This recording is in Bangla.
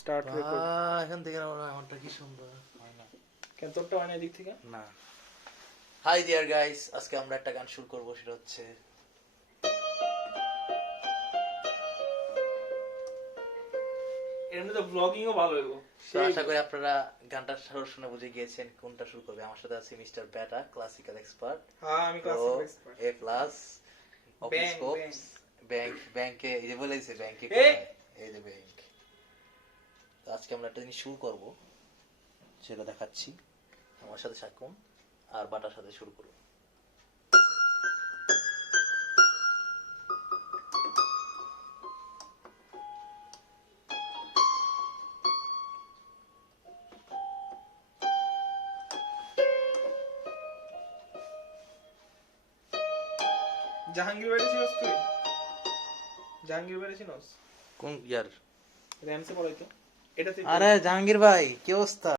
Start record. এখান থেকে আমারটা কি সুন্দর হয় না কেন তোরটা হয় না এদিক থেকে? না। হাই ডিয়ার গাইস, আজকে আমরা একটা গান শুরু করব, সেটা হচ্ছে এর মধ্যে ব্লগিংও ভালো হইব। তো আশা করি আপনারা গানটা শুনে বুঝে গিয়েছেন কোনটা শুরু করবে। আমার সাথে আছে মিস্টার ব্যাটা, ক্লাসিক্যাল এক্সপার্ট। হ্যাঁ, আমি ক্লাসিক্যাল এক্সপার্ট। এ প্লাস অফিস ব্যাং, কোপস ব্যাংকে এই যে বলেছে ব্যাংকে এই যে ব্যাংক। তো আজকে আমরা একটা জিনিস শুরু করব, সেটা দেখাচ্ছি। আমার সাথে থাকুন আর বাটার সাথে শুরু করুন। জাহাঙ্গীর বাড়ি ছিলস তুই? জাহাঙ্গীর বাড়ি ছিলস? কোন ইয়ার? র্যামসে পড়াইতো এটাতে। আরে জাহাঙ্গীর ভাই, কি অবস্থা?